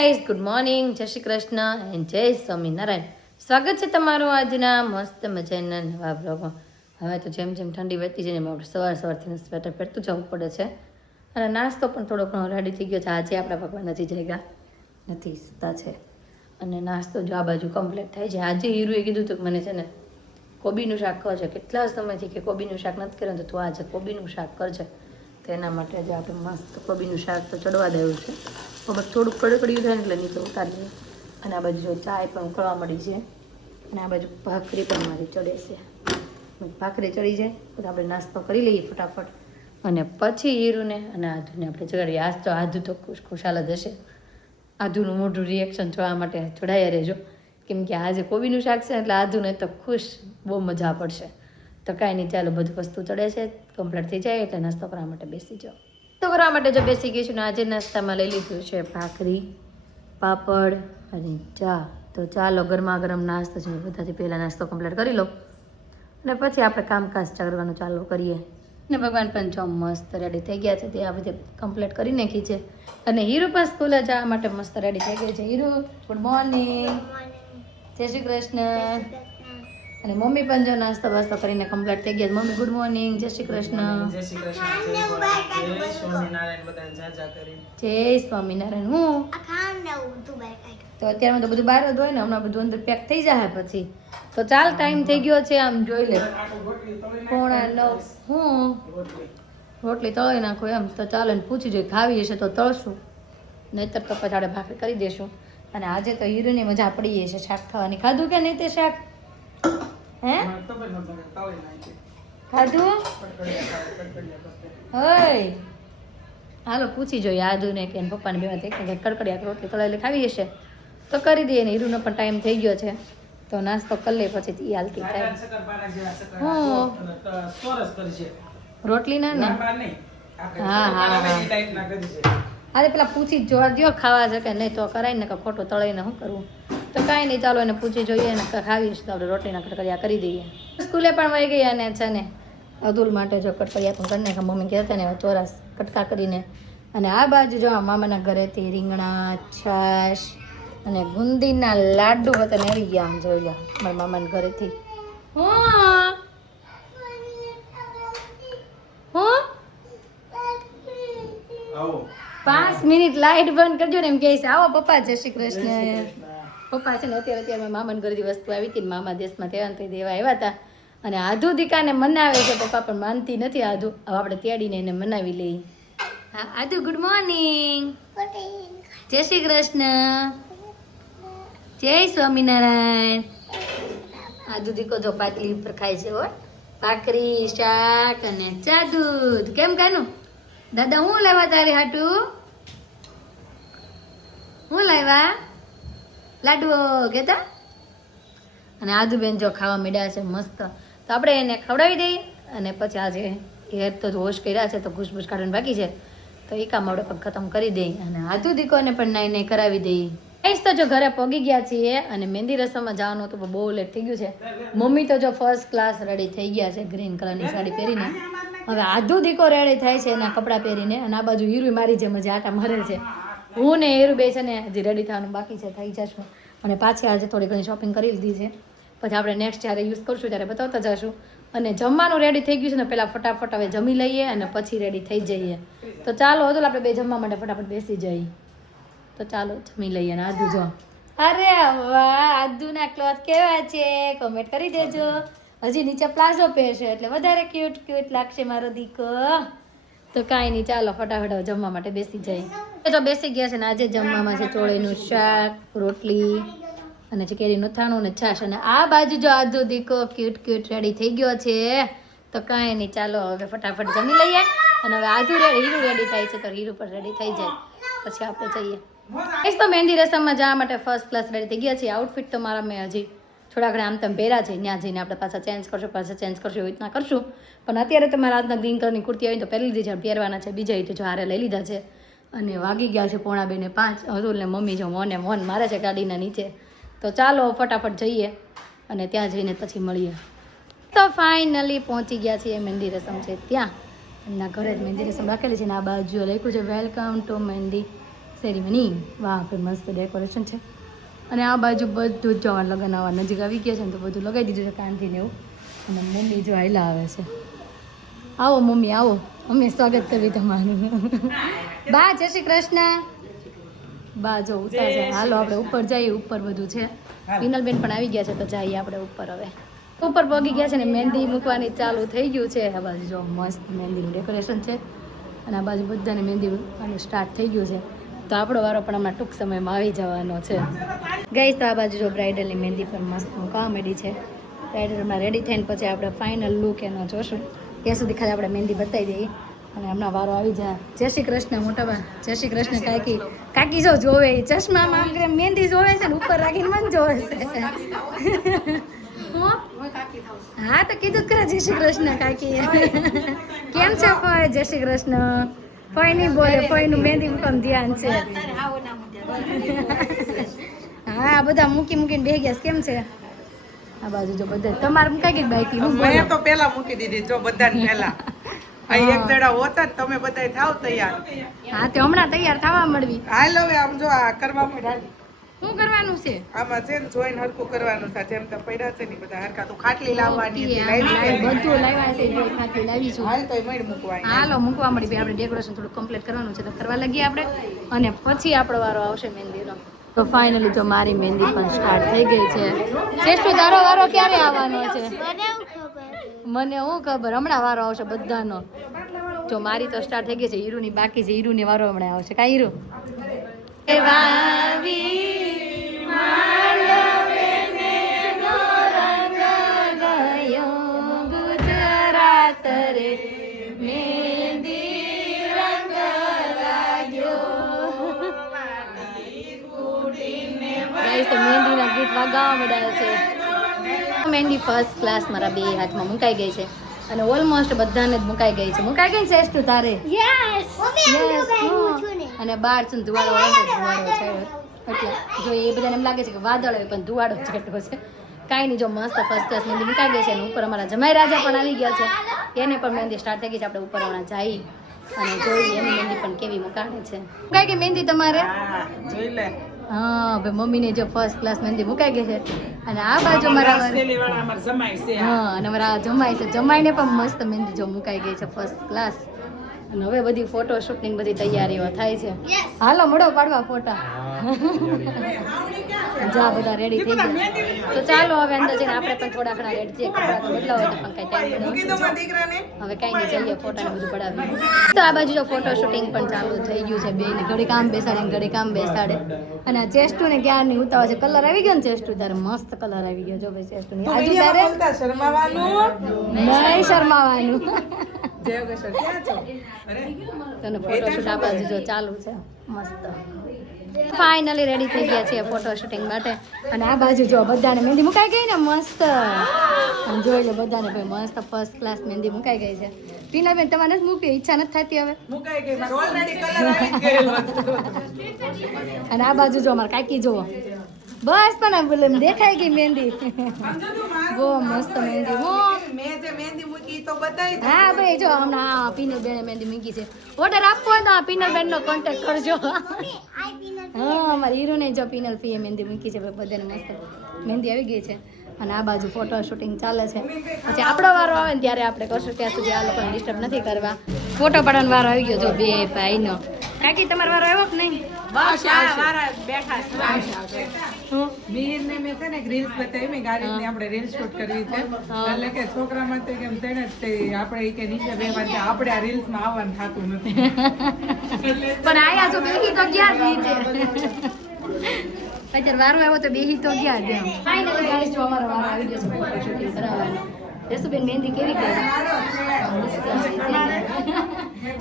Guys good morning, જય Shri Krishna and જય સ્વામિનારાયણ. સ્વાગત છે તમારું આજના મસ્ત મજાના નવા બ્લોગમાં. હવે તો જેમ જેમ ઠંડી વધતી જાય એમ આપણે સવારથી સ્વેટર પહેરતું જવું પડે છે અને નાસ્તો પણ થોડો ઘણો રેડી થઈ ગયો છે. આજે આપણા પપ્પા નથી સૂતા છે અને નાસ્તો જો આ બાજુ કમ્પ્લીટ થાય છે. આજે હીરુએ કીધું હતું કે મને છે ને કોબીનું શાક કરજે, કેટલા સમયથી કે કોબીનું શાક નથી કર્યું તો તું આજે કોબીનું શાક કરજે. તો એના માટે આજે આપણે મસ્ત કોબીનું શાક તો ચડવા દેવું છે. બસ થોડુંક કડકડિયું થાય ને એટલે નીચે ઉતારી લઈએ. અને આ બાજુ જો ચાય પણ ઉકળવા મળી છે અને આ બાજુ ભાખરી પણ મારી ચડે છે. ભાખરી ચડી જાય તો આપણે નાસ્તો કરી લઈએ ફટાફટ અને પછી હીરુને અને આધુને આપણે ચડાવીએ. આજ તો આધુ તો ખુશાલ જ હશે. આધુનું મોઢું રિએક્શન જોવા માટે જોડાયા રહેજો, કેમ કે આજે કોબીનું શાક છે એટલે આધુને તો ખુશ બહુ મજા પડશે. તો કાંઈ નહીં, ચાલો બધી વસ્તુ ચડે છે, કમ્પ્લીટ થઈ જાય એટલે નાસ્તો કરવા માટે બેસી જાઓ. નાસ્તો કરવા માટે જો બેસી ગઈ છું ને આજે નાસ્તામાં લઈ લીધું છે ભાખરી, પાપડ અને ચા. તો ચાલો ગરમા ગરમ નાસ્તો છે બધાથી પહેલાં નાસ્તો કમ્પ્લીટ કરી લો અને પછી આપણે કામકાજ કરવાનું ચાલુ કરીએ. ને ભગવાન પણ જો મસ્ત રેડી થઈ ગયા છે, તે આ બધે કમ્પ્લીટ કરી નાખી છે અને હીરુ પણ સ્કૂલે જવા માટે મસ્ત રેડી થઈ ગઈ છે. હીરુ ગુડ મોર્નિંગ, જય શ્રી કૃષ્ણ. અને મમ્મી પણ જો નાસ્તો વાસ્તો કરીને કમ્પ્લીટ થઈ ગયા. મમ્મી ગુડ મોર્નિંગ, જય શ્રી કૃષ્ણ. જય સ્વામિનારાયણ. હું તો અત્યારમાં તો બધું બહાર જ હોય ને, હમણાં બધું અંદર પેક થઈ જાય પછી. તો ચાલ ટાઈમ થઈ ગયો છે, આમ જોઈ લે 8:45. હું રોટલી તળી નાખું એમ. તો ચાલો ને પૂછી જોઈએ, ખાવી હશે તો તળશું, નહીતર તો પછી આપણે ભાખરી કરી દઈશું. અને આજે તો હીરુની મજા પડી છે શાક ખાવાની. ખાધું કે નહીં તે શાક? હે ખાધું? હોય હાલો પૂછી જોઈએ આદુને કે પપ્પાને બેમાંથી કડકડિયા રોટલી તળેલી ખાવી હશે તો કરી દઈએ ને. હીરુનો પણ ટાઈમ થઈ ગયો છે તો નાસ્તો કરી લે પછી હાલતી થાય. હું રોટલી ના ને? હા અરે પેલા પૂછી જોવા દો ખાવા છે કે નહીં તો કરાય ને, કે ખોટું તળીને શું કરવું. તો કાંઈ નહીં, ચાલો એને પૂછી જોઈએ ને ખાવી છે તો આપણે રોટલીના કટકડિયા કરી દઈએ. સ્કૂલે પણ વહી ગયા અને છે ને અતુલ માટે જો કટકડિયા પણ કરી નાખે. મમ્મી કહેતા ને ચોરસ કટકા કરીને. અને આ બાજુ જો મામાના ઘરેથી રીંગણા, છાશ અને ગુંદીના લાડુ હતા ને આવી ગયા. આમ જોઈ લો મારા મામાના ઘરેથી. હું 5 મિનિટ લાઈટ બંધ કરજો ને એમ કહે છે. આવો પપ્પા, જય શ્રી કૃષ્ણ. પપ્પા છે ને અત્યારે મામાના ઘરેથી વસ્તુ આવી હતી, મામા દેશમાં તહેવાર થઈ દેવા આવ્યા હતા અને આધુ દીકાને મનાવે છે. પપ્પા પણ માનતી નથી આધુ. હવે આપણે તેડીને એને મનાવી લઈએ. હા આધુ ગુડ મોર્નિંગ, જય શ્રી કૃષ્ણ, જય સ્વામિનારાયણ. આધુ દીકો જો પાટલી ઉપર ખાય છે હો, ભાખરી, શાક અને ચા દૂધ. કેમ કાનું દાદા હું લાવ્યા તારી હાટું? હું લાવ્યા? લાડવો કેતા. અને આદુબેન જો ખાવા માંડ્યા છે મસ્ત. તો આપણે એને ખવડાવી દઈએ અને પછી આજે હેર તો વોશ કર્યા છે તો ઘૂસબૂસ કાઢવાનું બાકી છે તો એ કામ આપણે પણ ખતમ કરી દઈએ અને આદુ દીકોને પણ નાઈ નાઈ કરાવી દઈએ. ગાઈસ તો જો ઘરે પગી ગયા છીએ અને મહેંદી રસમમાં જવાનું તો બહુ લેટ થઈ ગયું છે. મમ્મી તો જો ફર્સ્ટ ક્લાસ રેડી થઈ ગયા છે ગ્રીન કલરની સાડી પહેરીને. હવે આધુ દીકો રેડી થાય છે એના કપડાં પહેરીને અને આ બાજુ હીરુ મારી જેમ જ આટા મારે છે. હું ને હીરુ બે છે ને હજી રેડી થવાનું બાકી છે, થઈ જશું. અને પાછી આજે થોડી ઘણી શોપિંગ કરી લીધી છે, પછી આપણે નેક્સ્ટ જ્યારે યુઝ કરશું ત્યારે બતાવતા જશું. અને જમવાનું રેડી થઈ ગયું છે ને, પહેલાં ફટાફટ હવે જમી લઈએ અને પછી રેડી થઈ જઈએ. તો ચાલો હતું આપણે બે જમવા માટે ફટાફટ બેસી જઈએ. તો ચાલો જમી લઈએ. અને આદુ જો, અરે વાહ આદુના ક્લોથ કેવા છે કોમેન્ટ કરી દેજો. હજી નીચે પ્લાઝો પહેરશે એટલે વધારે ક્યુટ ક્યુટ લાગશે મારો દીકો. તો કાંઈ નહીં, ચાલો ફટાફટ જમવા માટે બેસી જાય. તો બેસી ગયા છે ને આજે જમવામાં છે ચોળીનું શાક, રોટલી અને છે કેરીનું અથાણું અને છાશ. અને આ બાજુ જો આધુ દીકો ક્યુટ ક્યુટ રેડી થઈ ગયો છે. તો કાંઈ નહીં, ચાલો હવે ફટાફટ જમી લઈએ. અને હવે આધુ હીરુ રેડી થાય છે તો હીરુ પણ રેડી થઈ જાય પછી આપણે જઈએ. એ તો મહેંદી રસમમાં જવા માટે ફર્સ્ટ ક્લાસ રેડી થઈ ગયા છે. આઉટફિટ તો મારા મેં હજી થોડા ઘણા આમ તેમ પહેર્યા છે, ત્યાં જઈને આપણે પાછા ચેન્જ કરશું એવી રીતના કરશું. પણ અત્યારે તો મારા હાથના ગ્રીન કલરની કુર્તી આવી તો પહેરી લીધી છે, પહેરવાના છે બીજા તો જો હારે લઈ લીધા છે. અને વાગી ગયા છે 4:45. અતુલને મમ્મી જો મોન મારે છે ગાડીના નીચે. તો ચાલો ફટાફટ જઈએ અને ત્યાં જઈને પછી મળીએ. તો ફાઇનલી પહોંચી ગયા છીએ મહેંદી રસમ છે ત્યાં. એમના ઘરે જ મહેંદી રસમ રાખેલી છે ને આ બાજુ લખ્યું છે વેલકમ ટુ મહેંદી સેરેમની. વાહ ભાઈ મસ્ત ડેકોરેશન છે. અને આ બાજુ બધું જ જવાનું લગ્ન આવવા નજીક આવી ગયા છે ને તો બધું લગાવી દીધું છે કાનથી ને એવું. અને મમ્મી જો હાઈલા આવે છે. આવો મમ્મી આવો, અમે સ્વાગત કરવી તમારું. બા જય શ્રી કૃષ્ણ. બા જો ઉતાર છે. હાલો આપણે ઉપર જઈએ, ઉપર બધું છે. પિનલબેન પણ આવી ગયા છે તો જઈએ આપણે ઉપર. હવે ઉપર પગી ગયા છે ને મહેંદી મૂકવાની ચાલુ થઈ ગયું છે. આ બાજુ જો મસ્ત મહેંદીનું ડેકોરેશન છે અને આ બાજુ બધાને મહેંદી મૂકવાનું સ્ટાર્ટ થઈ ગયું છે. તો આપણો વારો પણ હમણાં ટૂંક સમયમાં આવી જવાનો છે. ગઈ તો આ બાજુ જો બ્રાઇડલની મહેંદી પણ મસ્ત મૂકવા માંડી છે. બ્રાઇડલમાં રેડી થઈને પછી આપણે ફાઇનલ લુક એનો જોશું. ત્યાં સુધી ખાલી આપણે મહેંદી બતાવી દઈએ અને હમણાં વારો આવી જાય. જય શ્રી કૃષ્ણ મોટાબા. જય શ્રી કૃષ્ણ કાકી. કાકી જો જોવે ચશ્મામાં મહેંદી જોવે છે ને ઉપર રાખીને મને જોવે છે. હા તો કીધું કરે જય શ્રી કૃષ્ણ કાકી. કેમ છે ફોય? જય શ્રી કૃષ્ણ. ફોય નહીં બોલે, ફોયનું મહેંદી મૂકવાનું ધ્યાન છે. હા બધા મૂકી મૂકીને બેસી ગયા. કેમ છે આ બાજુ જો બધા તમારે મુકાઈ ગઈ બાઈકી? મેં તો પેલા મૂકી દીધી જો બધાને પેલા. અહીં એક જણા હોતા ને તમે બધા થાવ તૈયાર. હા તે હમણાં તૈયાર થવા મળવી. હાલ હવે આમ જો આ કરવા માંડ. શું કરવાનું છે આમાં છે ને જોઈને હરખું કરવાનું છે. જેમ તમે પડ્યા છે ને બધા હરખા તો ખાટલી લાવવાની હતી, લાવી બધું લાવ્યા છે જો ખાતી લાવીશું. હાલ તો મળી મૂકવાની. હાલો મૂકવા મળી. આપણે ડેકોરેશન થોડું કમ્પ્લીટ કરવાનું છે તો કરવા લાગીએ આપણે અને પછી આપણો વારો આવશે મહેંદીનો. તો ફાઇનલી જો મારી મહેંદી પણ સ્ટાર્ટ થઈ ગઈ છે. શ્રેષ્ઠ તારો વારો ક્યારે આવવાનો છે? મને હું ખબર, હમણાં વારો આવશે બધાનો. જો મારી તો સ્ટાર્ટ થઈ ગઈ છે. હીરુની બાકી છે. હીરુની વારો હમણાં આવશે. કા હીરુ? ગુજરાત રે મહેંદી રંગ લાગ્યો. ગાઈસ તો મહેંદીના ગીત વાગવા મળ્યા છે. મહેંદી ફર્સ્ટ ક્લાસ મારા બે હાથમાં મુકાઈ ગઈ છે અને ઓલમોસ્ટ બધાને જ મુકાઈ ગઈ છે. મુકાઈ ગઈ છે શ્રેષ્ઠ તારે? અને બાર છે ધુવાડો આવે છે. ધુવાડો છે એટલે જો એ બધાને એમ લાગે છે કે વાદળ હોય પણ ધુવાડો જ કેટલો છે. કાંઈ નહીં જો મસ્ત ફર્સ્ટ ક્લાસ મહેંદી મુકાઈ ગઈ છે અને ઉપર અમારા જમાઈ રાજા પણ આવી ગયા છે. એને પણ મહેંદી સ્ટાર્ટ થઈ ગઈ છે. આપણે ઉપર હમણાં જઈ અને જોઈએ એની મહેંદી પણ કેવી મુકાડે છે. મુકાઈ ગઈ મહેંદી તમારે? જોઈ લે. હા ભાઈ મમ્મીને જો ફર્સ્ટ ક્લાસ મહેંદી મુકાઈ ગઈ છે અને આ બાજુ મારા હા અને મારા જમાઈ છે. જમાઈને પણ મસ્ત મહેંદી જો મુકાઈ ગઈ છે ફર્સ્ટ ક્લાસ. અને હવે બધી ફોટો શૂટિંગ બધી તૈયારીઓ થાય છે. હાલો મળો પાડવા ફોટા. જા બધા રેડી થઈ ગયા તો ચાલો હવે અંદર જઈને આપણે પણ થોડા ઘણા રેડી થઈએ. કપડાં તો બદલાવ હોય પણ કાંઈ ટાઈમ હવે કાંઈ નહીં જઈએ ફોટાને બધું પડાવીએ. તો આ બાજુ જો ફોટો શૂટિંગ પણ ચાલુ થઈ ગયું છે. બેને ઘડી કામ બેસાડે ને ઘડી કામ બેસાડે. અને આ ચેસ્ટુને ક્યારની ઉતાવળ છે. કલર આવી ગયો ને ચેસ્ટુ તારે મસ્ત કલર આવી ગયો. જો ભાઈ ચેસ્ટુની આજુ તારે નહીં શરમાવાનું. તને ફોટોશૂટ આ બાજુ જો ચાલુ છે મસ્ત. ફાઇનલી રેડી થઈ ગયા છે ફોટો શૂટિંગ માટે અને આ બાજુ જો બધાને મહેંદી મુકાઈ ગઈ ને મસ્ત. અને જોઈ લો બધાને ભાઈ મસ્ત ફર્સ્ટ ક્લાસ મહેંદી મુકાઈ ગઈ છે. ટીનાબેન તમારે નથી મૂકી? ઈચ્છા નથી થતી હવે? મુકાઈ ગઈ મારો ઓલરેડી કલર આવી ગયેલો. અને આ બાજુ જો અમાર કાકી જુઓ બસ પણ બોલે દેખાઈ ગઈ મહેંદી. બહુ મસ્ત મહેંદી. મેં જે મહેંદી મૂકી તો બતાવી. હા ભાઈ જો હમણાં પિનલબેન મહેંદી મૂકી છે. ઓર્ડર આપવો હોય તો પિનલબેનનો કોન્ટેક્ટ કરજો. હા અમારી હીરોને જો પિનલ પીએ મહેંદી મૂકી છે. બધાને મસ્ત મહેંદી આવી ગઈ છે અને આ બાજુ ફોટો શૂટિંગ ચાલે છે. પછી આપણો વારો આવે ને ત્યારે આપણે કરશું. ત્યાં સુધી આ લોકોને ડિસ્ટર્બ નથી કરવા. ફોટો પાડવાનો વારો આવી ગયો જો બે ભાઈનો. કાકી તમારો વારો આવ્યો કે નહીં? બસ આ વારા બેઠા છે. મીર ને મેં છે ને રીલ્સ બતાવી. મેં ગાડીની આપણે રીલ શૂટ કરવી છે એટલે કે છોકરા માટે કેમ તેને આપણે કે નીચે બેવાનું આપણે આ રીલ્સ માં આવવાનું થતું નથી. પણ આયા જો બેહી તો ગયા જ નીચે. અત્યારે વારો આવ્યો તો બેહી તો ગયા જ. ફાઇનલી ગાઈસ જો અમારો વારો આવી ગયો છે ફોટો શૂટિંગ કરાવવાનો. રેસુબેન મહેંદી કેવી ગઈ?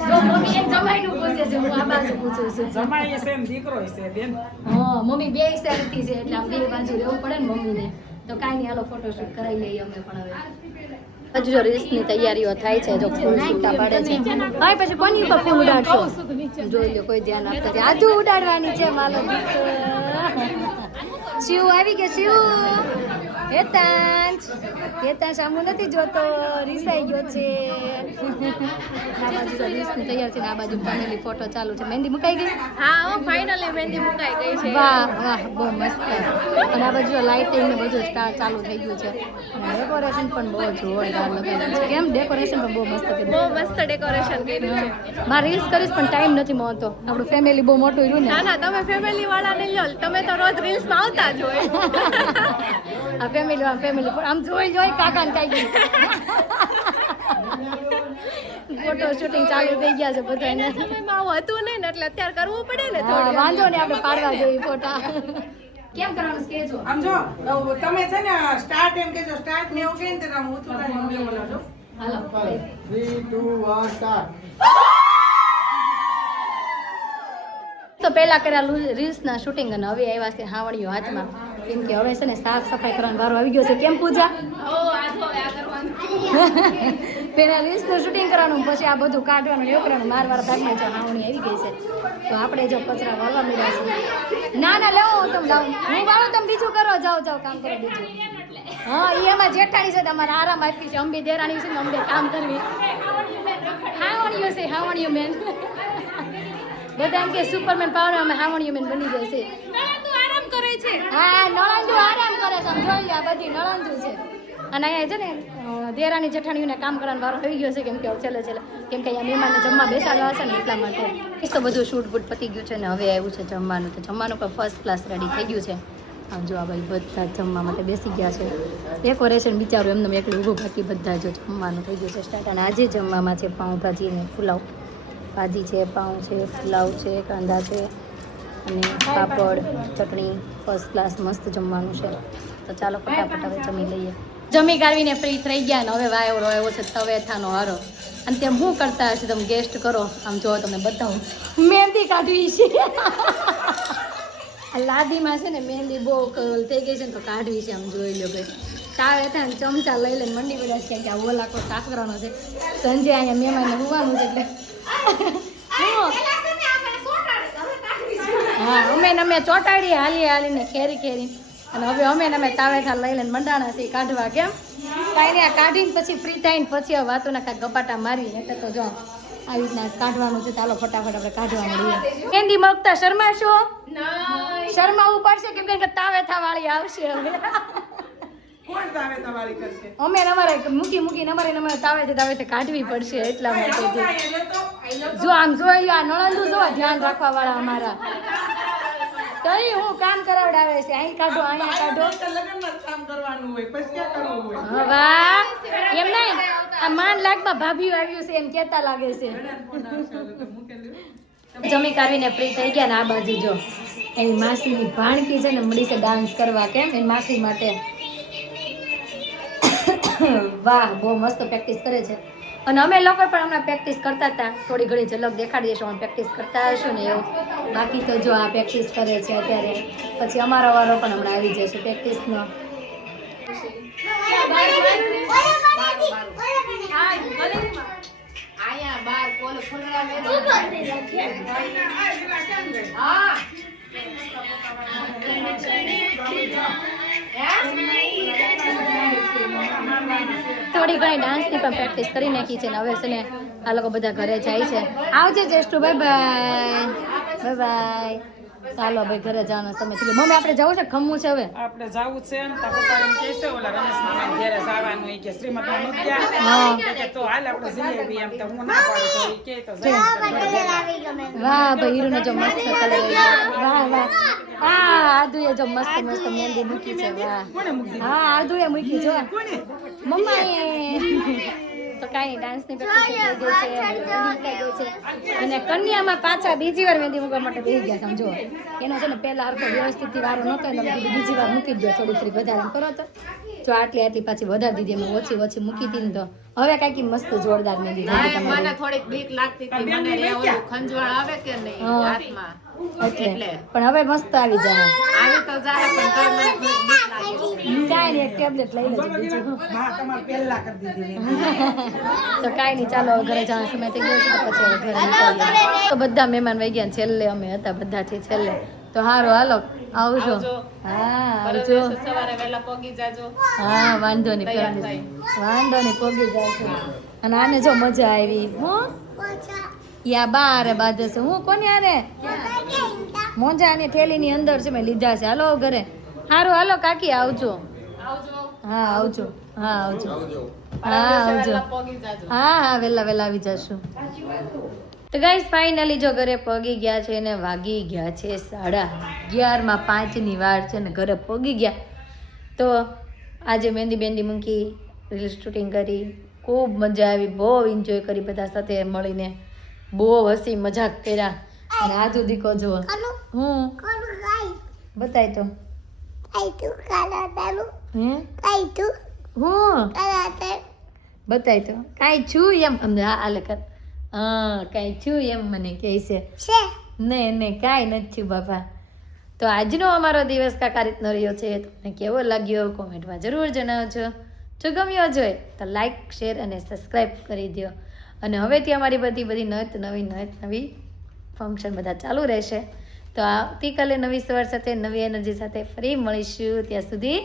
જો મમ્મી એક જમાઈનું પૂછે છે. હું આ બાજુ પૂછું છું. જમાઈ છે એમ દીકરો છે બેન. હા મમ્મી બે સાઈડથી છે એટલે આમ બે બાજુ રહેવું પડે ને મમ્મીને. તો કાંઈ નહીં હાલો ફોટોશૂટ કરાવી લઈએ અમે પણ હવે. હજુ જો રીલ્સની તૈયારીઓ થાય છે. જો ફૂલ છૂટા પાડે છે. હા પછી કોની ઉપર ફૂલ ઉડાડશો? જોઈ લો કોઈ ધ્યાન આપતા છે. આજુ ઉડાડવાની છે માલો. શિવ આવી ગયા. શિવ હેતાંશ સામું નથી જોતો, રીસાઈ ગયો છે. આ બાજુ તો રીસની તૈયાર છે ને આ બાજુ ફેમિલી ફોટો ચાલુ છે. મહેંદી મુકાઈ ગઈ? હા ફાઇનલી મહેંદી મુકાઈ ગઈ છે. વાહ વાહ, બહુ મસ્ત. અને આ બાજુ લાઇટિંગ ને બધું ચાલુ થઈ ગયું છે. ડેકોરેશન પણ બહુ જોરદાર લગાવ્યું છે. કેમ ડેકોરેશન પણ બહુ મસ્ત કર્યું? બહુ મસ્ત ડેકોરેશન કર્યું છે. મારે રીલ્સ કરીશ પણ ટાઈમ નથી મળતો. આપણું ફેમિલી બહુ મોટું રહ્યું ને. ના ના, તમે ફેમિલી વાળાને લ્યો, તમે તો રોજ રીલ્સ માં આવતા જ હોય. આ ફેમિલી આમ જોઈ કાકા ને કાકી ફોટો શૂટિંગ ચાલુ થઈ ગયા છે બધાને. સમયમાં આવું હતું નહીં ને એટલે અત્યારે કરવું પડે ને હા, થોડું. વાંધો નહીં, આપણે પાડવા જોઈએ ફોટા. કેમ કરવાનું છે કહેજો. આમ જો તમે છે ને સ્ટાર્ટ એમ કેજો, સ્ટાર્ટ ને એવું કહીને તો આમ ઊંચું કરીને બે બોલાવજો. હાલો 3, 2, 1, start. તો પહેલા કરેલું રીલ્સના શૂટિંગ અને હવે આવ્યા છે હાવણીઓ હાથમાં. કેમ કે હવે છે ને સાફ સફાઈ કરવાનો વારો આવી ગયો છે. કેમ પૂજા? પહેલા રીલ્સનું શૂટિંગ કરવાનું, પછી આ બધું કાઢવાનું એવું કરવાનું. મારવાળા ભાગમાં જો હાવણી આવી ગઈ છે તો આપણે જો કચરા વાળવા મળ્યા છે. ના લેવો તમે લાવો, હું વાળું તમે બીજું કરો. જાઓ કામ કરો બીજું. હા, એ એમાં જેઠાણી છે, તમારે આરામ આપી છે. અંબે દેરાણી છે ને અંબે કામ કરવી. હાવણીઓ મેન બધા એમ કે સુપરમેન પાવર, અમે હાવણીઓ મેન બની જાય છે. આરામ કરે છે. હા, નળંદુ આરામ કરે છે. જોઈ લે, આ બધી નળંદુ છે. અને અહીંયા છે ને દેરાની જેઠાણીઓને કામ કરવાનો વારો આવી ગયો છે. કેમ કે છેલ્લે કેમ કે અહીંયા મહેમાનને જમવા બેસાડવા હશે ને એટલા માટે. તો બધું શૂટ બૂટ પતી ગયું છે ને હવે આવ્યું છે જમવાનું. તો જમવાનું પણ ફર્સ્ટ ક્લાસ રેડી થઈ ગયું છે. આમ જો આ ભાઈ બધા જમવા માટે બેસી ગયા છે. ડેકોરેશન બિચારું એમને એકલું ઊભું, બાકી બધા જો જમવાનું થઈ ગયું છે સ્ટાર્ટ. અને આજે જમવામાં છે પાઉંભાજી ને પુલાવ. ભાજી છે, પાઉં છે, પુલાવ છે, કાંદા છે અને પાપડ, ચટણી. ફર્સ્ટ ક્લાસ મસ્ત જમવાનું છે. તો ચાલો ફટાફટ હવે જમી લઈએ. જમી કાઢવીને ફ્રી થઈ ગયા ને હવે વાયો રહ્યો છે તવેથાનો હારો. અને તેમ શું કરતા હશે તમે ગેસ્ટ કરો. આમ જો તમને બતાવું, મહેંદી કાઢવી છે. આ લાદીમાં છે ને મહેંદી બહુ થઈ ગઈ છે ને તો કાઢવી છે. આમ જોઈ લો ભાઈ, તાવેથા ને ચમચા લઈ લઈને મંડી બધા છે કે આ ઓલાકો કાકરાનો છે. સંજે અહીંયા મહેમાનને હોવાનું છે એટલે હા, અમે ચોટાડી હાલીને ખેરી અને હવે અમે તાવેથા લઈ લઈને મંડાણા છે કાઢવા. કેમ કાંઈ નહીં, આ કાઢીને પછી ફ્રી થઈને પછી હવે વાતોના કાંઈક ગપાટા મારી એટલે તો જો આવી રીતના કાઢવાનું છે. ચાલો ફટાફટ આપણે કાઢવા મળીએ. મહેંદી મગતા શરમાશો? શરમાવું પડશે કેમ કે તાવેથા વાળી આવશે હવે. કોણ તાવેથા વાળી કરશે? અમે અમારે મૂકીને અમારે તાવેથે કાઢવી પડશે એટલા માટે. જો આમ જોઈ લો, આ નળંદુ જો ધ્યાન રાખવા વાળા અમારા. કઈ હું કામ કરાવડાવે છે. અહીં કાઢો, અહીંયા કાઢો. લગનમાં કામ કરવાનું હોય, પછી ક્યાં કરવું હોય? વાહ, એમ નહીં, આ માન લાગમાં ભાભીઓ આવ્યું છે એમ કેતા લાગે છે. જમી કાઢીને ફ્રી થઈ ગયા ને આ બાજુ જો એની માસીની ભાણકી છે ને મળી છે ડાન્સ કરવા. કેમ એની માસી માટે. વાહ, બહુ મસ્ત પ્રેક્ટિસ કરે છે. અને અમે લોકો પણ હમણાં પ્રેક્ટિસ કરતા હતા. થોડી ઘણી ઝલક દેખાડીએ છીએ, અમે પ્રેક્ટિસ કરતા હશું ને એવું. બાકી તો જો આ પ્રેક્ટિસ કરે છે અત્યારે. પછી અમારો વારો પણ હમણાં આવી જશે પ્રેક્ટિસનો. થોડી ઘણી ડાન્સની પણ પ્રેક્ટિસ કરી નાખી છે ને હવે છે ને આ લોકો બધા ઘરે જાય છે. આવજે જેસ્ટુ, બાય બાય. ચાલો ભાઈ ઘરે જવાનો સમય થઈ ગયો. મમ્મી આપણે જવું છે, ખમવું છે હવે. આપણે જાવું છે એમ તા પપ્પા એમ કહે છે ઓલા રમેશ મામા ઘરે જવાનું હોય કે શ્રીમતી નું હા. ગયા કે તો હાલ આપણે જઈએ બી એમ તો હું ના પાડું તો ઈ કે તો જાય. વાહ ભાઈ, હીરુને જો મસ્ત કલર. વાહ વાહ. આદુએ જો મસ્ત મહેંદી મૂકી છે. વાહ. હા, આદુએ મૂકી જો. મમ્માએ તો કાંઈ ડાન્સની પ્રેક્ટિસ થઈ ગઈ છે. અને કન્યામાં પાછા બીજી વાર મહેંદી મૂકવા માટે બેસી ગયા. સમજો એનો છે ને પહેલા હરખો વ્યવસ્થિતથી વારો નહોતો એટલે કીધું બીજી વાર મૂકી દો, થોડી વધારે કરો તો જો આટલી પાછી વધારી દીધી. એમાં ઓછી મૂકી હતી ને તો હવે કાંઈક મસ્ત જોરદાર મહેંદી થઈ ગઈ તમારી. મને થોડીક બીક લાગતી હતી, મને રે ઓલું ખંજવાળ આવે કે નહીં હાથમાં એટલે પણ હવે મસ્ત આવી જાય. આવી તો જાય પણ તોય મને થોડીક બીક લાગે. કાંઈ નહીં, એક ટેબ્લેટ લઈ લેજો બીજું. હા, તમારે પહેલા કરી દીધી મેં. તો કાંઈ નહીં, ચાલો હવે ઘરે જવાનો સમય થઈ ગયો છે તો પછી હવે ઘરે નીકળીએ. તો બધા મહેમાન વહી ગયા. છેલ્લે અમે હતા બધાથી છેલ્લે. તો હારો હાલો આવજો આવજો. હા પરમ આવજો દિવસે સવારે વહેલા પોગી જાજો હા વાંધો નહીં તૈયાર પરમ થઈ. દિવસે. વાંધો નહીં પોગી જાય છે અને આને જો મજા આવી હું યા બારે બાજે છે હું કોની આરે મોજા ની થેલીની અંદર છે મેં લીધા છે હાલો ઘરે હારું હાલો કાકી આવજો આવજો હા આવજો હા આવજો પરમ હા દિવસે આવજો વહેલા પોગી જાજો હા હા વહેલા વહેલા આવી જશું તો ગાઈસ ફાઇનલી જો ઘરે પગી ગયા છે ને વાગી ગયા છે 11:30 ની વાર છે ને ઘરે પગી ગયા તો આજે મહેંદી બેંદી મૂકી રીલ શૂટિંગ કરી ખૂબ મજા આવી બહુ એન્જોય કરી બધા સાથે મળીને બહુ હસી મજાક કર્યા અને આજુ દીકો જુઓ હું બતાય તો હે હું બતાય તો કાંઈ છું એમ અમને હા આલે કર હા કાંઈ છું એમ મને કહે છે નહીં નહીં કાંઈ નથી થયું બાપા તો આજનો અમારો દિવસ કાકા રીતનો રહ્યો છે તમને કેવો લાગ્યો કોમેન્ટમાં જરૂર જણાવજો જો ગમ્યો જોઈએ તો લાઈક શેર અને સબસ્ક્રાઈબ કરી દો અને હવેથી અમારી બધી નવી ફંક્શન બધા ચાલુ રહેશે તો આવતીકાલે નવી સવાર સાથે નવી એનર્જી સાથે ફરી મળીશું ત્યાં સુધી